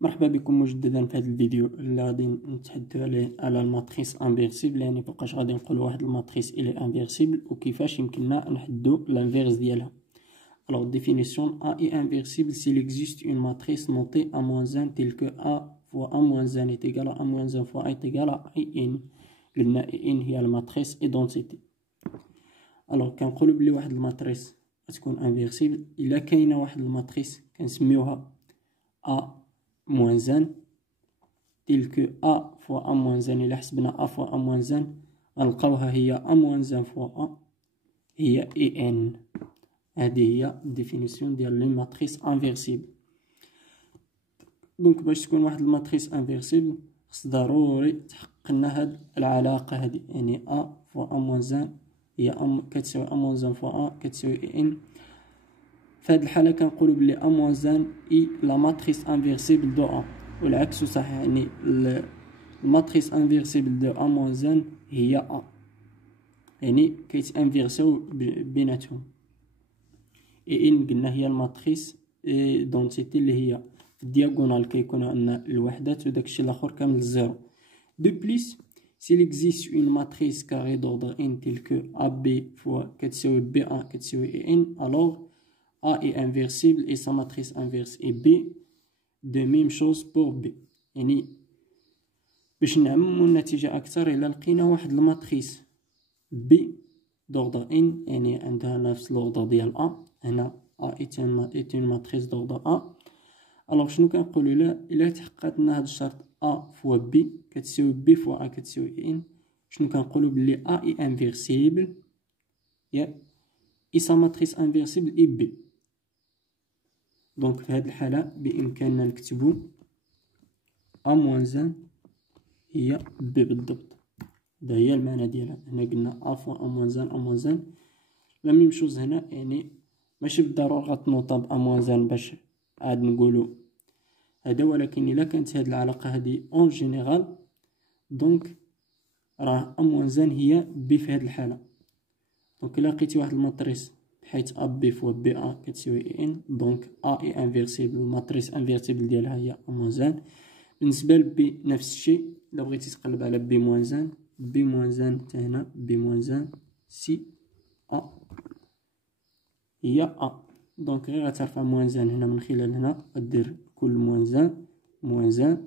مرحبا بكم مجددا في هذا الفيديو اللي غادي نتحدثوا على الماتريس انفيرسيبل، يعني فوقاش غادي نقولوا واحد الماتريس الى انفيرسيبل وكيفاش يمكننا نحدوا لانفيرس ديالها. Alors définition: A est inversible s'il existe une matrice notée A-1 telle que A fois A-1 est égal à A-1 fois A est égal à In. قلنا In هي الماتريس ايدونتيتي. alors كنقولوا بلي واحد الماتريس غتكون انفيرسيبل الا كاينه واحد الماتريس كنسميوها A moins 1 tel que A fois A moins 1. إلا حسبنا A fois A moins 1 غنلقاوها هي A moins 1 fois A هي En. هذه هي الديفينيسيون ديال لي ماتريس انفيرسيبل. دونك باش تكون واحد الماتريس انفيرسيبل خص ضروري تحقق لنا هاد العلاقه هذه، يعني A fois A moins 1 هي كتساوي A moins 1 fois A كتساوي En. في هاد الحاله كنقولوا بلي A moins 1 اي لا ماتريس انفيرسيبل دو A، والعكس صحيح، يعني الماتريس انفيرسيبل دو A moins 1 هي A، يعني كيتانفيرسيو بيناتهم. اي ان قلنا هي الماتريس دونتيتي اللي هي في الدياغونال كيكونوا عندنا الوحدات وداكشي الاخر كامل الزيرو. دو بليس s'il existe une matrice carrée d'ordre n telle que AB fois كتساوي BA كتساوي n، alors A est inversible et sa matrice inverse est B. De même chose pour B. يعني باش نعممو النتيجة أكثر إلا لقينا واحد الماتريس B d'ordre n، يعني عندها نفس l'ordre ديال A. هنا A est une matrice d'ordre A. alors شنو كنقولو إلا تحققت لنا هاد الشرط A fois B كتساوي B fois A كتساوي n، شنو كنقولو بلي A est inversible et sa matrice inversible est B. دونك في هاد الحالة بإمكاننا نكتبو A moins 1 هي B بالضبط. دا هي المعنى ديالها. هنا قلنا A fois A moins 1 A moins 1 لا ميم شوز هنا، يعني ماشي بالضرورة غتنوطا ب A moins 1 باش عاد نقولو هذا، ولكن إلا كانت هاد العلاقة هادي اون جينيرال دونك راه A moins 1 هي B في هاد الحالة. دونك إلا لقيتي واحد الماتريس حيث AB fois BA كتساوي ان، دونك A est inversible، الماتريس انفيرسيبل ديالها هي A moins 1. بالنسبة ل B نفس الشيء، إلا بغيتي تقلب على B moins 1 B moins 1 حتى هنا B moins 1 سي A هي A. دونك غير غترفع moins 1 هنا من خلال هنا غدير كل moins 1 moins 1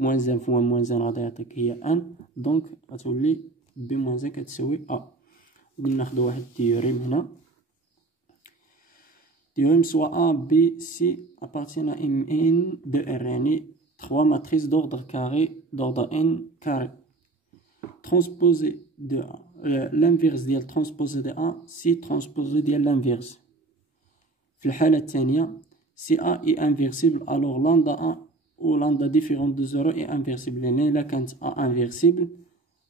moins 1 فوا moins 1 غادي يعطيك هي 1، دونك غتولي B moins 1 كتساوي A. ناخدو واحد التيوريم هنا، théorème soit A, B, C appartiennent à Mn de R، يعني 3 matrices d'ordre carré d'ordre n carré transposé de A. l'inverse ديال transposé de A C transposé ديال l'inverse. في الحالة الثانية si A est inversible alors lambda A ou lambda différent de 0 est inversible. يعني إلا كانت A inversible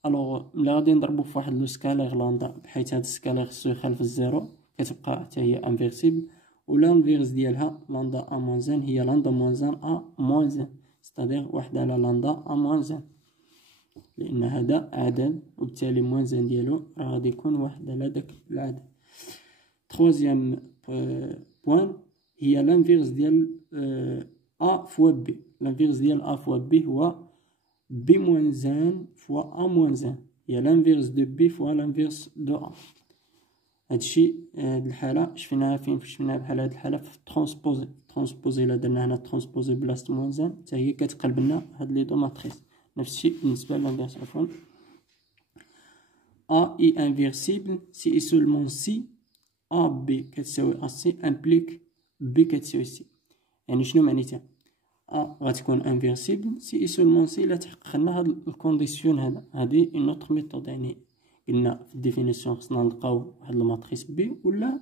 alors ملي غادي نضربو في واحد لو سكالير لامدا بحيث هاد السكالير خصو يخالف الزيرو كتبقى حتى هي انفيرسيبل، والانفيرس ديالها لامدا ا موان 1 هي لامدا موان 1 ا موان 1، ستادير واحد على لامدا ا موان 1، لان هذا عدد وبالتالي موان 1 ديالو راه غادي يكون واحد على داك العدد. تروازيام بوان هي لانفيرس ديال ا فوا بي. لانفيرس ديال ا فوا بي هو B moins 1 fois A moins 1 هي l'inverse de B fois l'inverse de A. هادشي هاد الحالة شفناها فين؟ شفناها بحال هاد الحالة في ترونسبوزي. إلا درنا هنا ترونسبوزي بلاصة موان 1 حتى هي كتقلب لنا هاد لي دو ماتريس. نفس الشيء بالنسبة للانفيرس. عفوا A est inversible si et seulement si AB كتساوي AC implique B كتساوي C. يعني شنو معنيتها؟ غتكون انفيرسيبل سي سولمون سي الا تحققنا هاد الكونديسيون هذا. هادي اون اوتر ميثود، يعني قلنا في الديفينيسيون خصنا نلقاو واحد الماتريس بي، ولا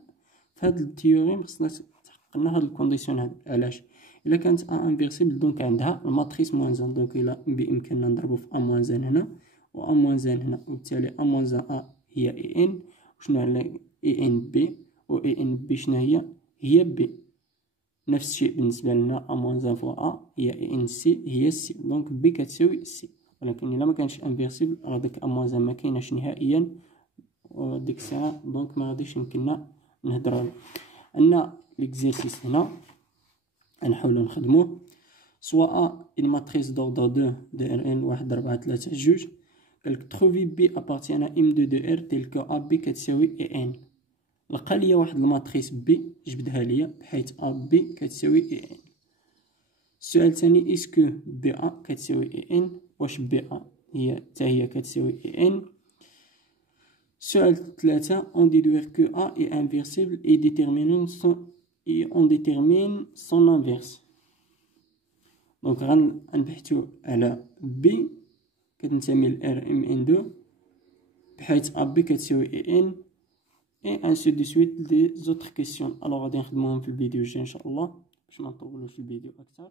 في هاد التيوريم خصنا تحققنا هاد الكونديسيون هذا. علاش؟ الا كانت انفيرسيبل دونك عندها الماتريس موان 1، دونك الا بامكاننا نضربو في موان 1 هنا و موان 1 هنا، وبالتالي موان 1 هي اي ان. وشنو على اي ان بي؟ و اي ان بي شنو هي بي. نفس الشيء بالنسبة لنا A moins 1 fois A هي ان سي هي سي، دونك بي كتساوي سي. ولكن إلا مكانش انفيرسيبل راه داك A moins 1 مكايناش نهائيا، وديك الساعة دونك ما غاديش يمكننا نهضرو عليه. عندنا ليكزيرسيس هنا غنحاولو نخدموه. soit A une matrice d'ordre 2 de Rn 1 4 3 2 قالك trouver B appartient à M2 de R tel que AB كتساوي ان. لقى ليا واحد الماتريس B جبدها ليا بحيث AB كتساوي ان. السؤال الثاني اسكو BA كتساوي ان، واش BA هي حتى هي كتساوي ان. السؤال 3 on déduire que A est inversible et on détermine son inverse. دونك غنبحثو على B كتنتمي ل Rmn2 بحيث AB كتساوي ان et ainsi de suite des autres questions. alors غادي نخدموهم في الفيديو الجاي ان شاء الله باش ما نطولوش الفيديو اكثر.